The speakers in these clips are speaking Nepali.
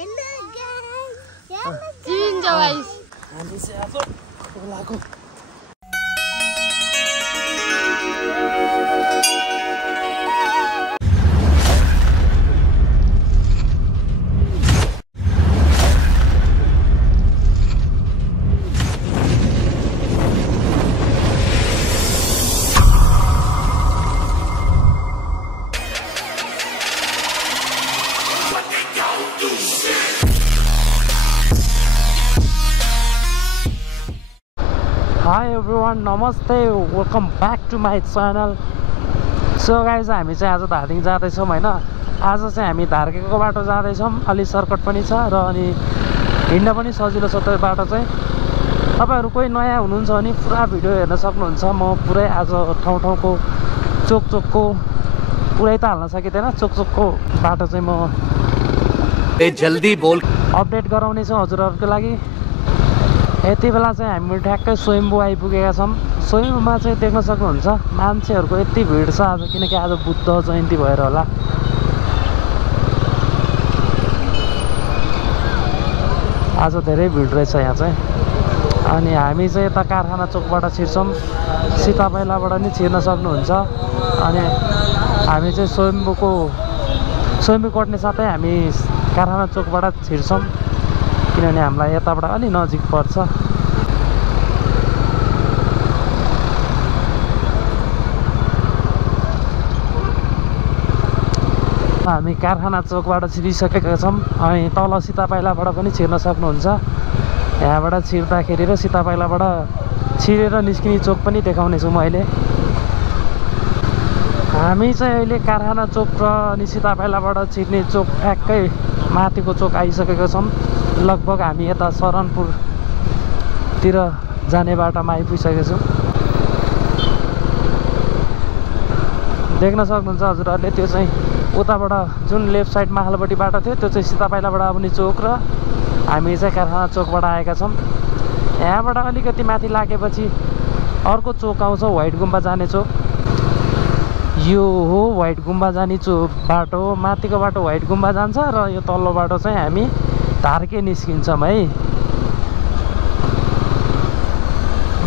चिन्छ गाइस हामी चाहिँ अब खोलाको Hi everyone, namaste, welcome back to my channel. So guys, हामी चाहिँ आज धादिङ जाँदैछौँ हैन। आज चाहिँ हामी धार्केको बाटो जाँदैछौँ। अलि सर्कट पनि छ र अनि हिँड्न पनि सजिलो छ त्यो बाटो चाहिँ। तपाईहरु कोही नयाँ हुनुहुन्छ भने पुरा भिडियो हेर्न सक्नुहुन्छ। म पुरै आज ठाउँ-ठाउँको चोक-चोकको पुरै त हाल्न सकिदैन। चोक-चोकको बाटो चाहिँ म जल्दी बोल अपडेट गराउने छु हजुरहरुको लागि। यति बेला चाहिँ हामी ठ्याक्कै स्वयम्भू आइपुगेका छौँ। स्वयम्भूमा चाहिँ देख्न सक्नुहुन्छ मान्छेहरूको यति भिड छ आज, किनकि आज बुद्ध जयन्ती भएर होला। आज धेरै भिड रहेछ यहाँ चाहिँ। अनि हामी चाहिँ यता कारखाना चोकबाट छिर्छौँ, सीतापाइलाबाट नि छिर्न सक्नुहुन्छ। अनि हामी चाहिँ स्वयम्भू कट्ने साथै हामी कारखाना चोकबाट छिर्छौँ, किनभने हामीलाई यताबाट अलि नजिक पर्छ। हामी कारखाना चोकबाट छिरिसकेका छौँ। अनि तल सीतापाइलाबाट पनि छिर्न सक्नुहुन्छ। यहाँबाट छिर्दाखेरि र सीतापाइलाबाट छिरेर निस्किने चोक पनि देखाउनेछु म अहिले। हामी चाहिँ अहिले कारखाना चोक र अनि सीतापाइलाबाट छिर्ने चोक ठ्याक्कै माथिको चोक आइसकेका छौँ। लगभग हामी यता शरणपुरतिर जाने बाटोमा आइपुगिसकेका छौँ। देख्न सक्नुहुन्छ हजुरहरूले त्यो चाहिँ उताबाट जुन लेफ्ट साइड माहलपट्टि बाटो थियो त्यो चाहिँ सीतापाइलाबाट आउने चोक र हामी चाहिँ कारखाना चोकबाट आएका छौँ। यहाँबाट अलिकति माथि लागेपछि अर्को चोक आउँछ, व्हाइट गुम्बा जाने चोक। यो हो व्हाइट गुम्बा जाने चोक बाटो। माथिको बाटो व्हाइट गुम्बा जान्छ र यो तल्लो बाटो चाहिँ हामी धार्के निस्किन्छौँ है।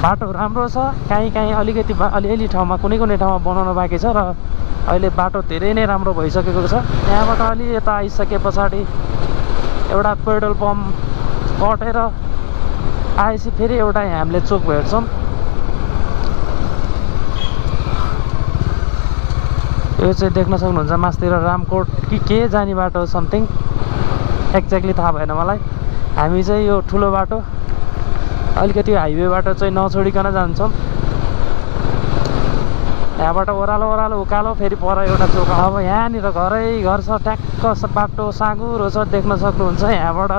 बाटो राम्रो छ, काहीँ अलिकति अलिअलि ठाउँमा कुनै ठाउँमा बनाउन बाँकी छ र अहिले बाटो धेरै नै राम्रो भइसकेको छ। यहाँबाट अलि यता आइसके पछाडि एउटा पेट्रोल पम्प कटेर आएपछि फेरि एउटा हामीले चोक भेट्छौँ। यो चाहिँ देख्न सक्नुहुन्छ मास्तिर रामकोट कि के जाने बाटो समथिङ, एक्ज्याक्टली थाहा भएन मलाई। हामी चाहिँ यो ठुलो बाटो अलिकति हाइवे बाटो चाहिँ नछोडिकन जान्छौँ। यहाँबाट ओह्रालो उकालो फेरि पर एउटा चोक। अब यहाँनिर घर छ, ट्याक्क बाटो साँगुरो छ, देख्न सक्नुहुन्छ। यहाँबाट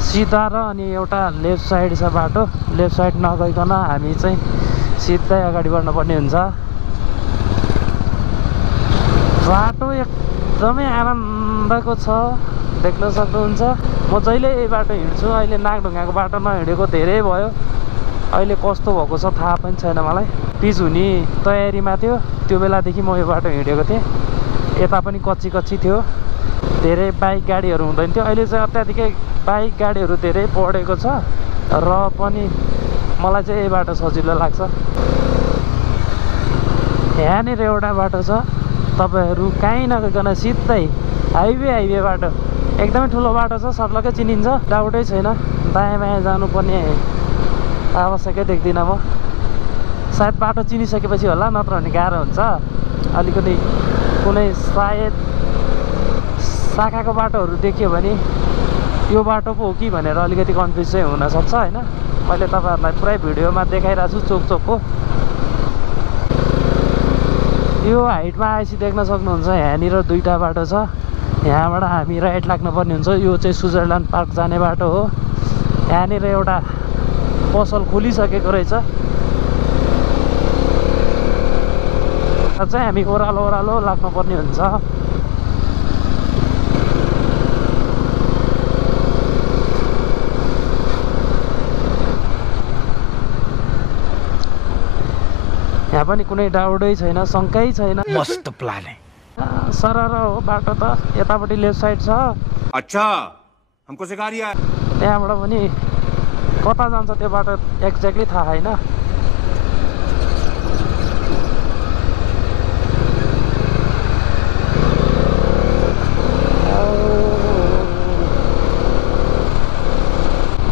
सिधा र अनि एउटा लेफ्ट साइड छ बाटो। लेफ्ट साइड नगइकन हामी चाहिँ सिधै अगाडि बढ्नुपर्ने हुन्छ। बाटो एकदमै आनन्दको छ, देख्न सक्नुहुन्छ। म जहिले यही बाटो हिँड्छु। अहिले नागढुङ्गाको बाटो नहिँडेको धेरै भयो। अहिले कस्तो भएको छ थाहा पनि छैन मलाई। पिच हुने तयारीमा थियो त्यो बेलादेखि म यो बाटो हिँडेको थिएँ। यता पनि कच्ची थियो, धेरै बाइक गाडीहरू हुँदैन थियो। अहिले चाहिँ अत्याधिकै बाइक गाडीहरू धेरै बढेको छ र पनि मलाई चाहिँ यही बाटो सजिलो लाग्छ। यहाँनिर एउटा बाटो छ, तपाईहरू कहीँ नगइकन सिधै हाइवे बाटो, एकदमै ठुलो बाटो छ, सर्लकै चिनिन्छ, डाउटै छैन। दायाँ बायाँ जानुपर्ने आवश्यकै देख्दिनँ म। सायद बाटो चिनिसकेपछि होला, नत्र भने गाह्रो हुन्छ। अलिकति कुनै सायद शाखाको बाटोहरू देखियो भने यो बाटो पो हो कि भनेर अलिकति कन्फ्युज चाहिँ हुनसक्छ होइन। मैले तपाईँहरूलाई पुरै भिडियोमा देखाइरहेको छु चोक-चोकको। यो हाइटमा आएपछि देख्न सक्नुहुन्छ यहाँनिर दुईटा बाटो छ। यहाँबाट हामी राइट लाग्नुपर्ने हुन्छ। यो चाहिँ स्विजरल्यान्ड पार्क जाने बाटो हो। यहाँनिर एउटा पसल खोलिसकेको रहेछ। चाहिँ हामी ओह्रालो लाग्नुपर्ने हुन्छ। यहाँ पनि कुनै डाउटै छैन, शङ्कै छैन। मस्त प्लान है। सरर हो बाटो त। यतापट्टि लेफ्ट साइड छ, अच्छा हमको सिखा रिया है। त्यहाँबाट पनि कता जान्छ त्यो बाटो एक्ज्याक्टली थाहा छैन।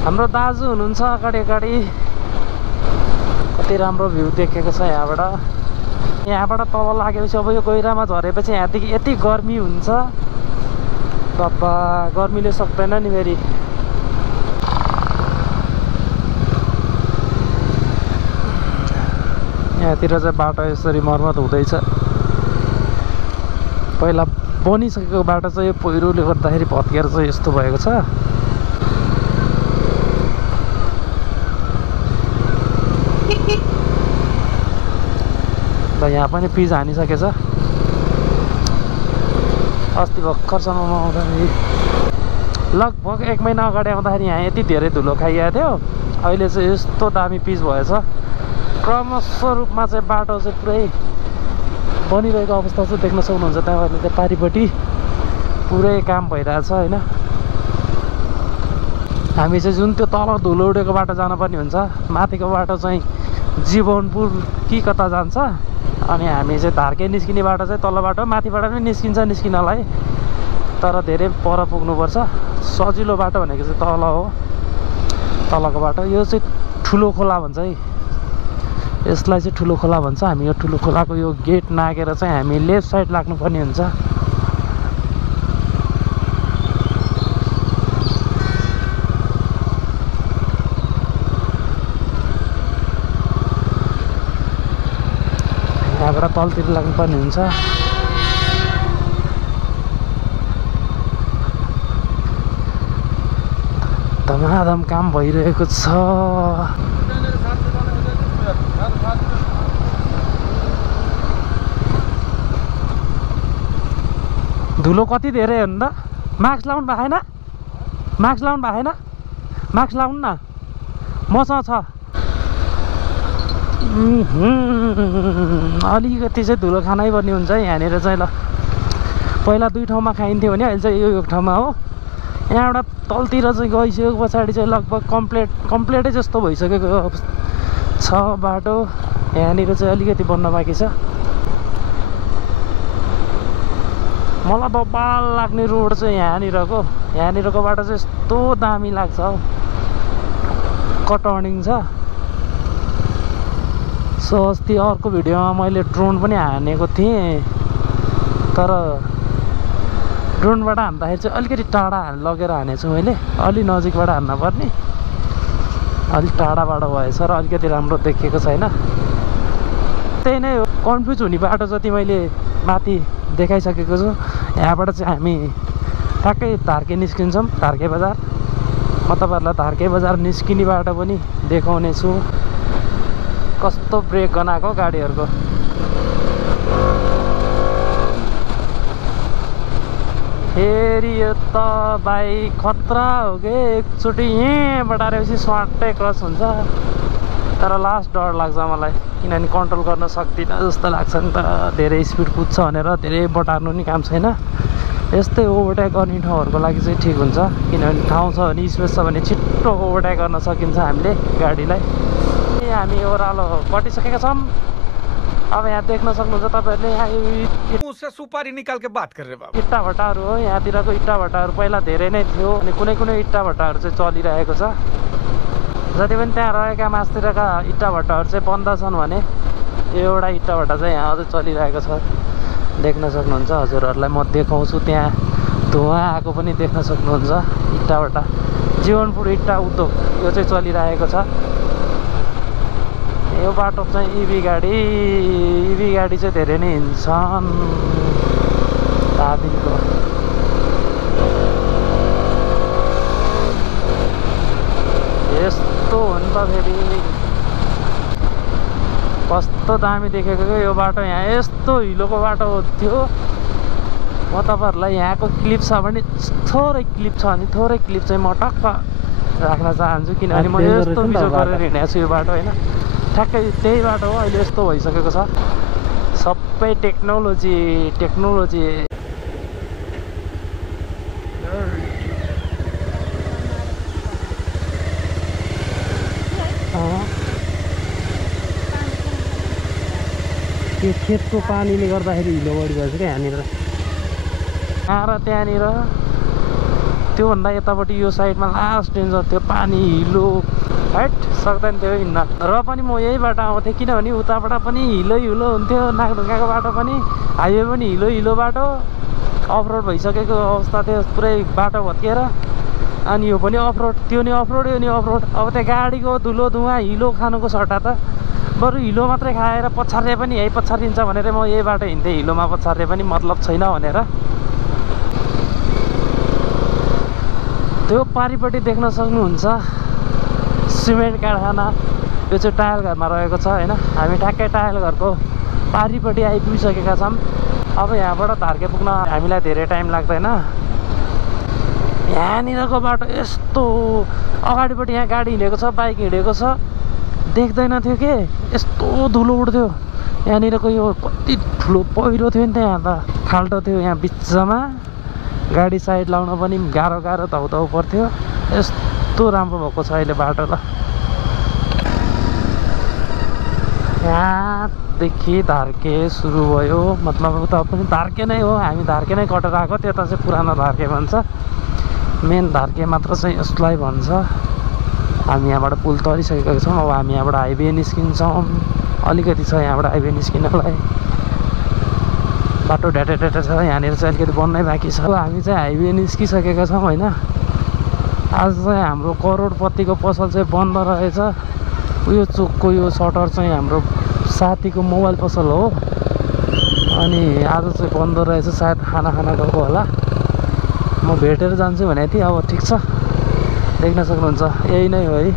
हाम्रो दाजु हुनुहुन्छ अगाडि अगाडि। कति राम्रो भ्यू देखेको छ यहाँबाट। यहाँबाट तल लागेपछि अब यो गहिरामा झरेपछि यहाँदेखि यति गर्मी हुन्छ, बाबा गर्मीले सक्दैन नि फेरि। यहाँतिर चाहिँ बाटो यसरी मर्मत हुँदैछ। पहिला बनिसकेको बाटो चाहिँ यो पहिरोले गर्दाखेरि भत्केर चाहिँ यस्तो भएको छ। यहाँ पनि पिच हानिसकेछ। अस्ति भर्खरसम्म आउँदाखेरि लगभग 1 महिना अगाडि आउँदाखेरि यहाँ यति धेरै धुलो खाइएको थियो। अहिले चाहिँ यस्तो दामी पिच भएछ। क्रमशः रूपमा चाहिँ बाटो चाहिँ पुरै बनिरहेको अवस्था चाहिँ देख्न सक्नुहुन्छ। तपाईँहरूले त्यो पारिपट्टि पुरै काम भइरहेछ होइन। हामी चाहिँ जुन त्यो तल धुलो उडेको बाटो जानुपर्ने हुन्छ, माथिको बाटो चाहिँ जीवनपुर कि कता जान्छ, अनि हामी चाहिँ धार्के निस्किने बाटो चाहिँ तल्लो बाटो, माथिबाट पनि निस्किनलाई, तर धेरै पर पुग्नुपर्छ। सजिलो बाटो भनेको चाहिँ तल हो, तलको बाटो। यो चाहिँ ठुलो खोला भन्छ है, यसलाई चाहिँ ठुलो खोला भन्छ। हामी यो ठुलो खोलाको यो गेट नागेर चाहिँ हामी लेफ्ट साइड लाग्नुपर्ने हुन्छ। यहाँबाट तलतिर लाग्नुपर्ने हुन्छ। धमाधम काम भइरहेको छ। धुलो कति धेरै हो नि त। मास्क लाउनु भएको छैन, मास्क लाउनु भएको छैन, मास्क लाउनु न, मसँग छ। अलिकति चाहिँ धुलो खानै पर्ने हुन्छ यहाँनिर चाहिँ। ल पहिला 2 ठाउँमा खाइन्थ्यो भने अहिले चाहिँ यो एक ठाउँमा हो। यहाँबाट तलतिर चाहिँ गइसकेको पछाडि चाहिँ लगभग कम्प्लिटै जस्तो भइसकेको छ बाटो। यहाँनिर चाहिँ अलिकति बन्न बाँकी छ। मलाई बबाल लाग्ने रोड चाहिँ यहाँनिरको बाटो चाहिँ यस्तो दामी लाग्छ। कटर्निङ छ। सो अस्ति अर्को भिडियोमा मैले ड्रोन पनि हानेको थिएँ, तर ड्रोनबाट हान्दाखेरि चाहिँ अलिकति टाढा लगेर हानेको छु मैले। अलि नजिकबाट हान्न पर्ने, अलिक टाढाबाट भएछ र अलिकति राम्रो देखिएको छैन। त्यही नै हो, कन्फ्युज हुने बाटो जति मैले माथि देखाइसकेको छु। यहाँबाट चाहिँ हामी ठ्याक्कै धार्के निस्किन्छौँ, धार्के बजार। म तपाईँहरूलाई धार्के बजार निस्किने बाटो पनि देखाउने छु। कस्तो ब्रेक गनाएको गाडीहरूको। फेरि यो त बाइक खतरा हो कि एकचोटि यहाँबाट आएपछि स्वाटै क्रस हुन्छ। तर लास्ट डर लाग्छ मलाई, किनभने कन्ट्रोल गर्न सक्दिनँ जस्तो लाग्छ नि त। धेरै स्पिड कुद्छ भनेर धेरै बटार्नु नि काम छैन। यस्तै ओभरटेक गर्ने ठाउँहरूको लागि चाहिँ ठिक हुन्छ, किनभने ठाउँ छ भने, स्पेस छ भने छिट्टो ओभरटेक गर्न सकिन्छ हामीले गाडीलाई। हामी ओह्रालो कटिसकेका छौँ। अब यहाँ देख्न सक्नुहुन्छ तपाईँहरूले, यहाँ मुझसे सुपारी निकाल के बात कर रहे बाबा। इट्टा भट्टाहरू हो। यहाँतिरको इट्टा भट्टाहरू पहिला धेरै नै थियो, अनि कुनै कुनै इट्टा भट्टाहरू चाहिँ चलिरहेको छ। जति पनि त्यहाँ रहेका मासतिरका इट्टा भट्टाहरू चाहिँ बन्द छन् भने एउटा इट्टा भट्टा चाहिँ यहाँ अझै चलिरहेको छ। देख्न सक्नुहुन्छ हजुरहरूलाई म देखाउँछु। त्यहाँ धुवा आएको पनि देख्न सक्नुहुन्छ। इट्टा भट्टा जीवनपुर इट्टा उद्योग यो चाहिँ चलिरहेको छ। यो बाटो चाहिँ इभी गाडी चाहिँ धेरै नै हिँड्छन् दार्जिलिङको। यस्तो हो नि त फेरि, कस्तो दामी देखेको यो बाटो। यहाँ यस्तो हिलोको बाटो थियो। म तपाईँहरूलाई यहाँको क्लिप छ भने थोरै क्लिप छ भने थोरै क्लिप चाहिँ म टक्क राख्न चाहन्छु, किनभने म यस्तो बिजो गरेर हिँडेको छु यो बाटो होइन। ठ्याक्कै त्यही बाटो हो। अहिले यस्तो भइसकेको छ। सबै टेक्नोलोजी यो खेतको पानीले गर्दाखेरि हिलो बढी भएछ क्या यहाँनिर। यहाँ र त्यहाँनिर त्योभन्दा यतापट्टि यो साइडमा लास्ट डेन्जर त्यो पानी हिलो हाइट सक्दैन थियो हिँड्न। र पनि म यही बाटो आउँथेँ किनभने उताबाट पनि हिलो हिलो हुन्थ्यो, नागढुङ्गाको बाटो पनि, हाइवे पनि हिलो हिलो बाटो, अफरोड भइसकेको अवस्था थियो पुरै बाटो भत्किएर। अनि यो पनि अफरोड, त्यो नि अफरोड, यो नि अफरोड। अब त्यहाँ गाडीको धुलो धुवा हिलो खानुको सट्टा त बरु हिलो मात्रै खाएर पछारे पनि यही पछारिन्छ भनेर म यही बाटो हिँड्थेँ, हिलोमा पछारे पनि मतलब छैन भनेर। त्यो पारिपट्टि देख्न सक्नुहुन्छ सिमेन्ट कारखाना, यो चाहिँ टायल घरमा रहेको छ होइन। हामी ठ्याक्कै टायल घरको पारिपट्टि आइपुगिसकेका छौँ। अब यहाँबाट धार्के पुग्न हामीलाई धेरै टाइम लाग्दैन। यहाँनिरको बाटो यस्तो अगाडिपट्टि यहाँ गाडी हिँडेको छ, बाइक हिँडेको छ, देख्दैन थियो के यस्तो धुलो उड्थ्यो। यहाँनिरको यो कति ठुलो पहिरो थियो नि त, यहाँ त खाल्टो थियो, यहाँ बिचमा गाडी साइड लाउन पनि गाह्रो गाह्रो धाउ पर्थ्यो। यस्तो राम्रो भएको छ अहिले बाटो त। यहाँदेखि धार्के सुरु भयो, मतलब उता पनि धार्के नै हो, हामी धार्के नै कटेर आएको। त्यता चाहिँ पुरानो धार्के भन्छ, मेन धार्के मात्र चाहिँ यसलाई भन्छ। हामी यहाँबाट पुल तरिसकेका छौँ। अब हामी यहाँबाट हाइवे निस्किन्छौँ, अलिकति छ यहाँबाट हाइवे निस्किनलाई, बाटो ढेटे ढेटे छ। यहाँनिर चाहिँ अलिकति बन्नै बाँकी छ। हामी चाहिँ हाइवे निस्किसकेका छौँ होइन। आज चाहिँ हाम्रो करोडपतिको पसल चाहिँ बन्द रहेछ। उयो चोकको यो सटर चाहिँ हाम्रो साथीको मोबाइल पसल हो, अनि आज चाहिँ बन्द रहेछ, सायद खाना गएको होला। म भेटेर जान्छु भनेको थिएँ। अब ठिक छ, देख्न सक्नुहुन्छ यही नै हो है,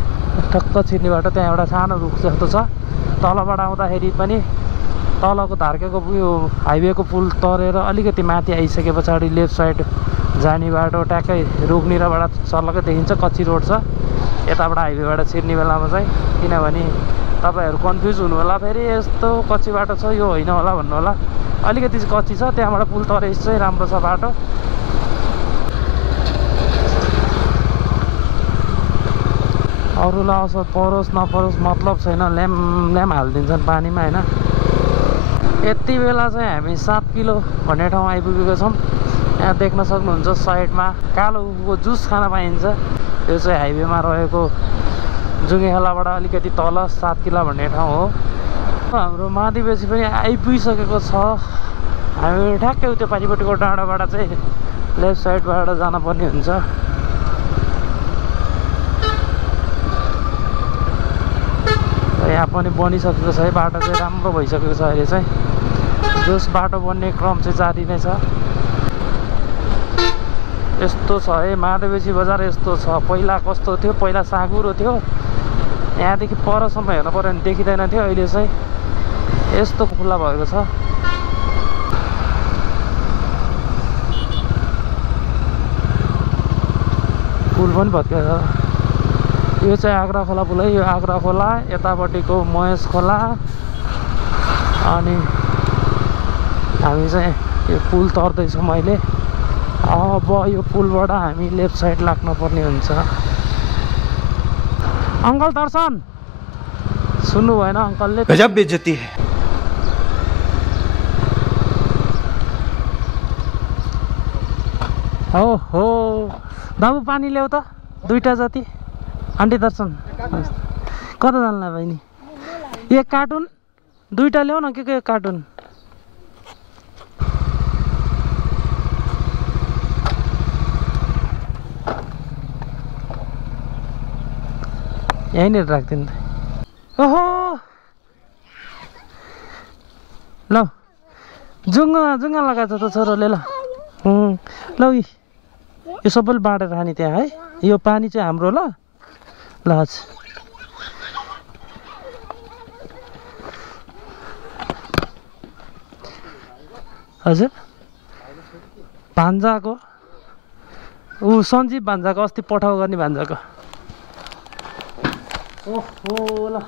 ठक्क छिर्ने बाटो। त्यहाँ एउटा सानो रुख जस्तो छ, तलबाट आउँदाखेरि पनि तलको धार्केको उयो हाइवेको पुल तरेर अलिकति माथि आइसके पछाडि लेफ्ट साइड जाने बाटो ट्याक्कै रुखनिरबाट सर्लकै देखिन्छ, कच्ची रोड छ यताबाट हाइवेबाट छिर्ने बेलामा चाहिँ। किनभने तपाईँहरू कन्फ्युज हुनु होला, फेरि यस्तो कच्ची बाटो छ यो होइन होला भन्नु होला, अलिकति कच्ची छ, त्यहाँबाट पुल तरेपछि चाहिँ राम्रो छ बाटो। अरूलाई असर परोस् नपरोस् मतलब छैन, ल्याम हालिदिन्छन् पानीमा होइन। यति बेला चाहिँ हामी 7 किलो भन्ने ठाउँ आइपुगेको छौँ। यहाँ देख्न सक्नुहुन्छ साइडमा कालो उखुको जुस खान पाइन्छ। यो चाहिँ हाइवेमा रहेको जुङ्गेखोलाबाट अलिकति तल 7 किलो भन्ने ठाउँ हो। हाम्रो मादिबेसी पनि आइपुगिसकेको छ। हामी ठ्याक्कै त्यो पारिपट्टिको डाँडाबाट चाहिँ लेफ्ट साइडबाट जानुपर्ने हुन्छ। यहाँ पनि बनिसकेको छ है, बाटो चाहिँ राम्रो भइसकेको छ अहिले चाहिँ। जस बाटो बन्ने क्रम चाहिँ जारी नै छ। यस्तो छ है माधवेसी बजार, यस्तो छ। पहिला कस्तो थियो, पहिला साँगुरो थियो, यहाँदेखि परसम्म हेर्नु पऱ्यो भने देखिँदैन थियो, अहिले चाहिँ यस्तो खुल्ला भएको छ। पुल पनि भत्केको छ। यो चाहिँ आग्रा खोला पुल है, यो आग्रा खोला, यतापट्टिको महेश खोला। अनि हामी चाहिँ यो पुल तर्दैछौँ अहिले। अब यो पुलबाट हामी लेफ्ट साइड लाग्नुपर्ने हुन्छ। अङ्कल दर्शन सुन्नु भएन अङ्कलले? गजब बेइज्जती है। हो बाबु पानी ल्याऊ त 2टा जति। आन्टी दर्शन कता जान्ला बहिनी? 1 कार्टुन 2टा ल्याऊ न, के कार्टुन? यहीँनिर राख्दिनु त। ओहो ल जुङ्गा लगाएछ त छोरोले। ल ल यो सबैले बाँडेर खाने त्यहाँ है। यो पानी चाहिँ हाम्रो ल हजुर भान्जाको ऊ सञ्जीव भान्जाको अस्ति पठाउ गर्ने भान्जाको। ओहो ल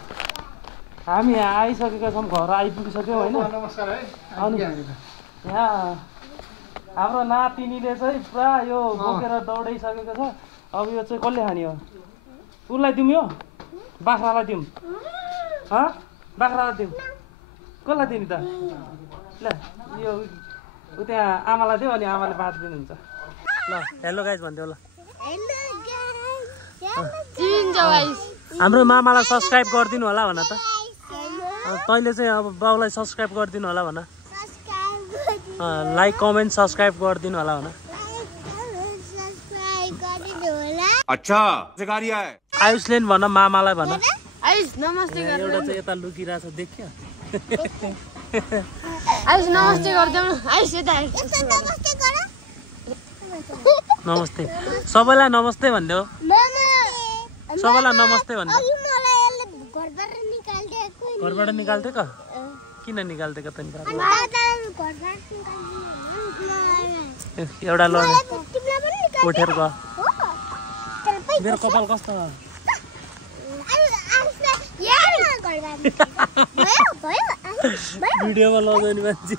हामी यहाँ आइसकेका छौँ, घर आइपुगिसक्यौँ होइन। अनि यहाँ हाम्रो नातिनीले चाहिँ पुरा यो बोकेर दौडाइसकेको छ। अब यो चाहिँ कसले खाने हो? उसलाई दिउँ, यो बाख्रालाई दिउँ, बाख्रालाई दिउँ। कसलाई दिने त ल यो उ त्यहाँ आमालाई दियो अनि आमाले बाँडिदिनुहुन्छ ल हेलो गाइज भन्थ्यो ल चिनिन्छ गाइस हाम्रो मामालाई सब्सक्राइब गरिदिनु होला भन त तैँले चाहिँ अब बाउलाई सब्सक्राइब गरिदिनु होला भन लाइक कमेन्ट सब्सक्राइब गरिदिनु होला भन अच्छा सिखा रिया है आयुषले नि भन मामालाई भन आइस नमस्ते गर एउटा चाहिँ यता लुकिरहेछ देख्यो आइस नमस्ते गर्देऊ न आइस यता नमस्ते सबैलाई नमस्ते भन्देऊ सबैलाई नमस्ते भन्देऊ घरबाट निकाल्दिएको किन निकाल्दिएको त एउटा लड उठेर गयो मेरो कपाल कस्तो भिडियोमा लगाउने मान्छे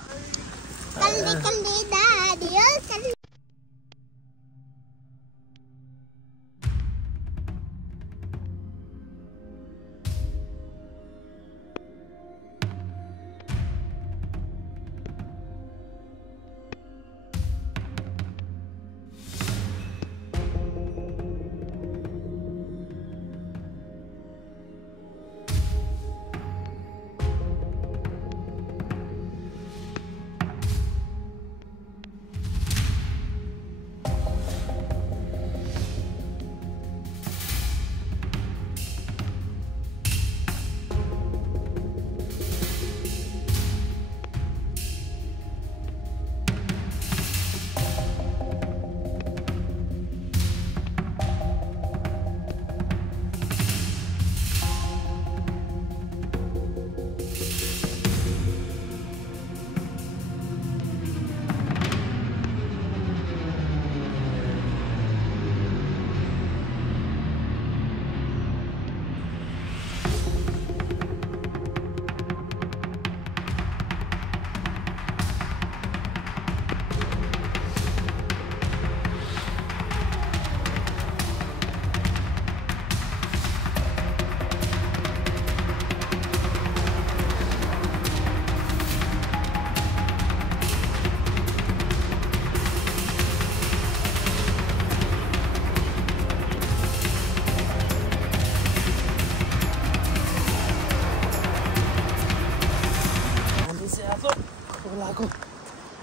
खोलाको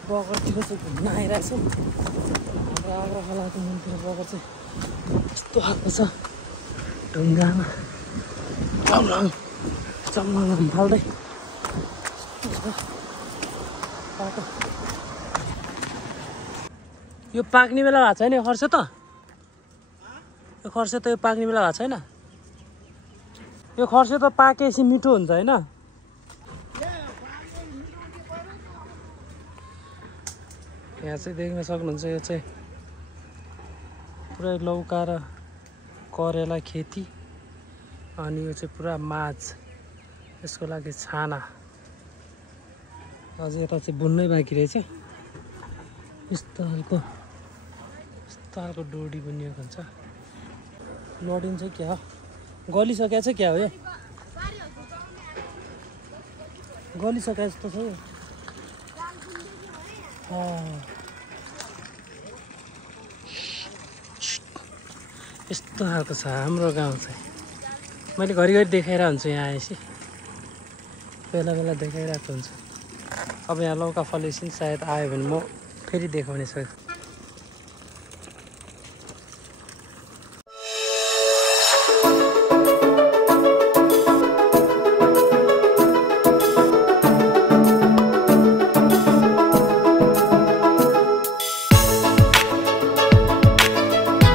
बगरतिर चाहिँ घुम्न आइरहेको छौँ हाम्रो आग्रा खोलाको मुनतिर बगर चाहिँ यस्तो खालको छ ढुङ्गामा चम्लङ फाल्दै बाटो यो पाक्ने बेला भएको छैन यो खर्से त यो खर्से त यो पाक्ने बेला भएको छैन यो खर्से त पाकेपछि मिठो हुन्छ होइन यहाँ चाहिँ देख्न सक्नुहुन्छ यो चाहिँ पुरै लौका र करेला खेती अनि यो चाहिँ पुरा माछ यसको लागि छाना अझै यता चाहिँ बुन्नै बाँकी रहेछ यस्तो खालको डोरी बुनिएको हुन्छ लडिन्छ क्या हो गलिसकेको छ क्या हो यो गलिसकेको जस्तो छ यो यस्तो खालको छ हाम्रो गाउँ चाहिँ मैले घरिघरि देखाइरहेको हुन्छु यहाँ आएपछि बेला बेला देखाइरहेको हुन्छु अब यहाँ लौका फलेपछि सायद आयो भने म फेरि देखाउने छु